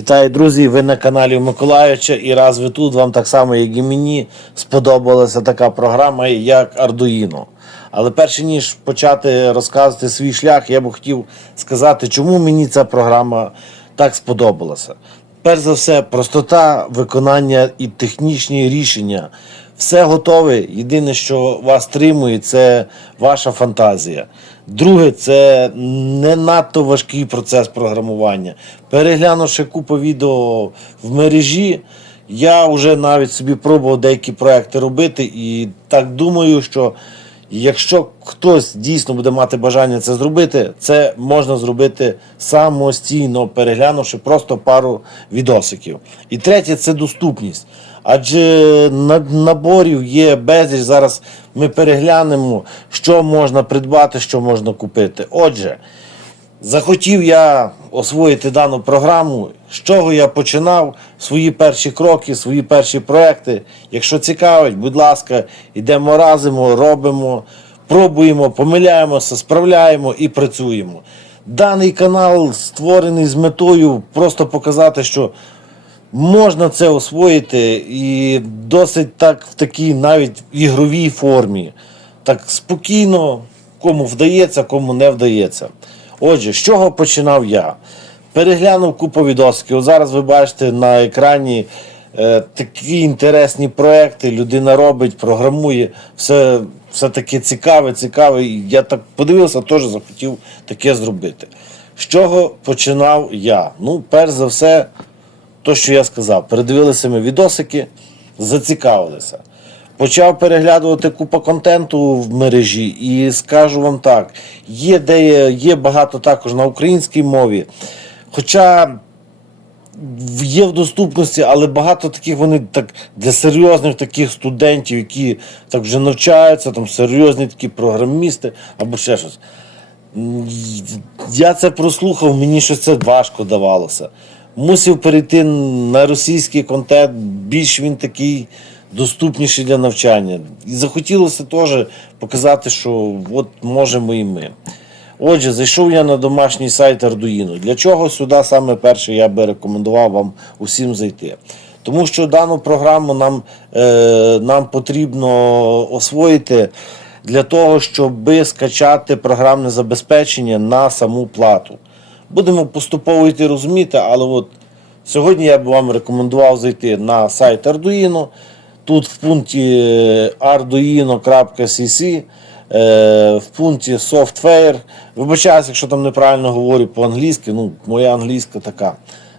Вітаю, друзі! Ви на каналі Миколаївича і раз ви тут, вам так само, як і мені, сподобалася така програма, як Arduino. Але перш ніж почати розказувати свій шлях, я б хотів сказати, чому мені ця програма так сподобалася. Перш за все, простота виконання і технічні рішення. Все готове. Єдине, що вас стримує, це ваша фантазія. Друге, це не надто важкий процес програмування. Переглянувши купу відео в мережі, я вже навіть собі пробував деякі проекти робити, і так думаю, що якщо хтось дійсно буде мати бажання це зробити, це можна зробити самостійно, переглянувши просто пару відосиків. І третє це доступність. Адже на- наборів є безліч. Зараз ми переглянемо, що можна придбати, що можна купити. Отже, захотів я освоїти дану програму. З чого я починав свої перші кроки, свої перші проекти. Якщо цікавить, будь ласка, йдемо разом, робимо, пробуємо, помиляємося, справляємо і працюємо. Даний канал створений з метою просто показати, що можна це освоїти і досить так в такій навіть ігровій формі. Так спокійно, кому вдається, кому не вдається. Отже, з чого починав я? Переглянув купу відосиків. От Зараз ви бачите на екрані е, такі інтересні проекти. Людина робить, програмує. Все, все таке цікаве, цікаве. Я так подивився, теж захотів таке зробити. З чого починав я? Ну, перш за все, то, що я сказав, передивилися ми відосики, зацікавилися. Почав переглядувати купу контенту в мережі, і скажу вам так: є, де є, є багато також на українській мові. Хоча є в доступності, але багато таких вони так для серйозних таких студентів, які так вже навчаються, там серйозні такі програмісти або ще щось. Я це прослухав, мені щось це важко давалося. Мусив перейти на російський контент, більш він такий доступніший для навчання. І захотілося теж показати, що от можемо і ми. Отже, зайшов я на домашній сайт Arduino. Для чого сюди саме перше я би рекомендував вам усім зайти? Тому що дану програму нам, е, нам потрібно освоїти для того, щоб скачати програмне забезпечення на саму плату. Будемо поступово йти розуміти, але от сьогодні я б вам рекомендував зайти на сайт Arduino. Тут в пункті е, arduino.cc, е, в пункті Software. Вибачаюсь, якщо там неправильно говорю по-англійськи, ну, моя англійська така,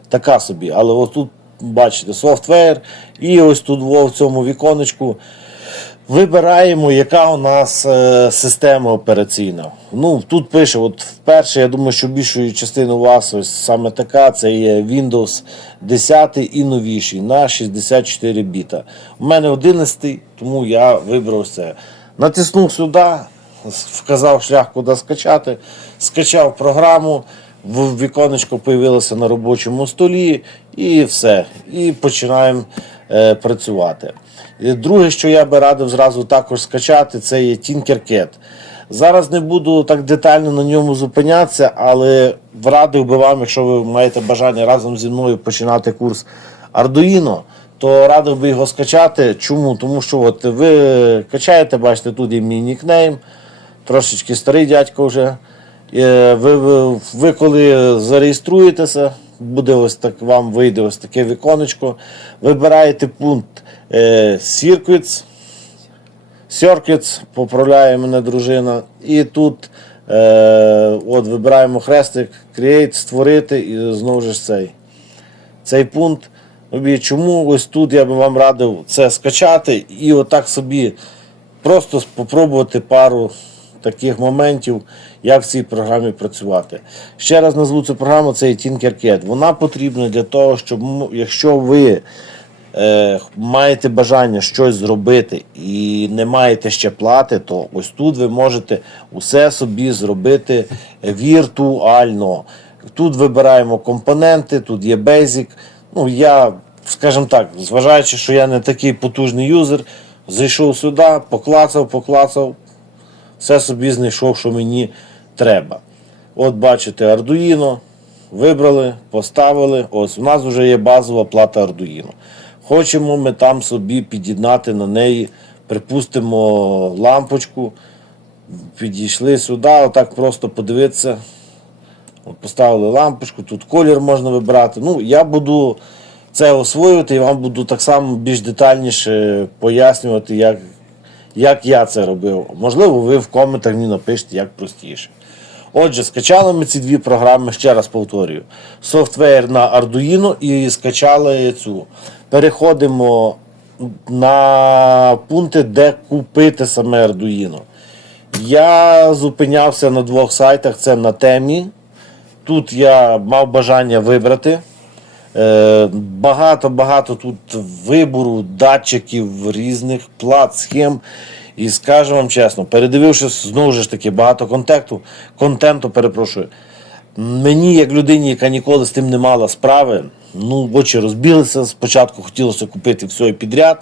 така собі. Але ось тут бачите Software, і ось тут в цьому віконечку Вибираємо, яка у нас е, система операційна. Ну, тут пише, от вперше, я думаю, що більшою частиною у вас ось саме така, це є Windows 10 і новіший на 64 біта. У мене 11, тому я вибрав це. Натиснув сюди, вказав шлях, куди скачати, скачав програму, в віконечко появилося на робочому столі, і все. І починаємо е, працювати. Друге, що я би радив зразу також скачати, це є Tinkercad. Зараз не буду так детально на ньому зупинятися, але радив би вам, якщо ви маєте бажання разом зі мною починати курс Arduino, то радив би його скачати. Чому? Тому що от ви качаєте, бачите, тут є мій нікнейм, трошечки старий дядько вже. Е, Ви, ви, ви коли зареєструєтеся, буде ось так, вам вийде ось таке віконечко. Вибираєте пункт е, Circuits, Circuits, поправляє мене дружина. І тут е, от вибираємо хрестик, Create, створити і знову ж цей, цей пункт. Чому ось тут я би вам радив це скачати і отак собі просто спробувати пару таких моментів, як в цій програмі працювати. Ще раз назву цю програму, це є Tinkercad. Вона потрібна для того, щоб якщо ви е, маєте бажання щось зробити і не маєте ще плати, то ось тут ви можете усе собі зробити віртуально. Тут вибираємо компоненти, тут є Basic. Ну, я, скажімо так, зважаючи, що я не такий потужний юзер, зайшов сюди, поклацав, поклацав, все собі знайшов, що мені треба. От бачите, Arduino, вибрали, поставили. Ось у нас вже є базова плата Arduino. Хочемо ми там собі під'єднати на неї, припустимо, лампочку. Підійшли сюди, отак просто подивитися. От Поставили лампочку, тут колір можна вибирати. Ну, я буду це освоювати і вам буду так само більш детальніше пояснювати, як, як я це робив. Можливо, ви в коментах мені напишете, як простіше. Отже, скачали ми ці дві програми, ще раз повторюю. Софтвер на Arduino і скачали цю. Переходимо на пункти, де купити саме Arduino. Я зупинявся на двох сайтах: це на темі. Тут я мав бажання вибрати. Е, Багато-багато тут вибору датчиків різних плат, схем. І скажу вам чесно, передивившись знову ж таки багато контенту, контенту, перепрошую. Мені, як людині, яка ніколи з тим не мала справи, ну, очі розбілися. Спочатку хотілося купити все підряд.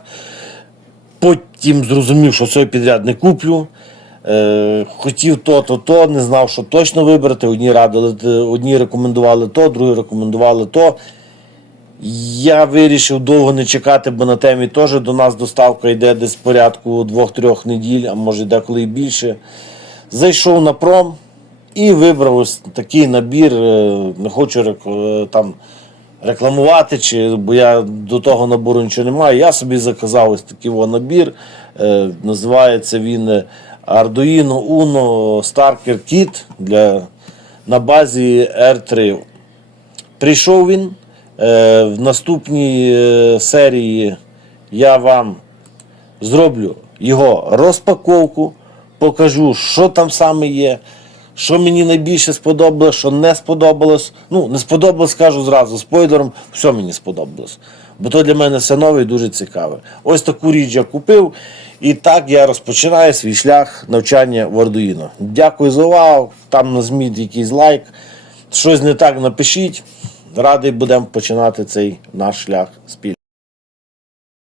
Потім зрозумів, що все підряд не куплю. Е, хотів то, то, то, не знав, що точно вибрати. Одні радили, одні рекомендували то, другі рекомендували то. Я вирішив довго не чекати, бо на темі теж до нас доставка йде десь порядку 2-3 неділь, а може деколи і більше. Зайшов на пром і вибрав ось такий набір. е, Не хочу е, там рекламувати, чи, бо я до того набору нічого не маю. Я собі заказав ось такий набір. Е, називається він Arduino Uno Starker Kit для, на базі R3. Прийшов він. Е, в наступній е, серії я вам зроблю його розпаковку, покажу, що там саме є, що мені найбільше сподобалось, що не сподобалось. Ну, не сподобалось, скажу зразу спойлером, все мені сподобалось. Бо то для мене все нове і дуже цікаве. Ось таку річ я купив. І так я розпочинаю свій шлях навчання в Arduino. Дякую за увагу. Там нажміть якийсь лайк. Щось не так напишіть. Радий будемо починати цей наш шлях спільно.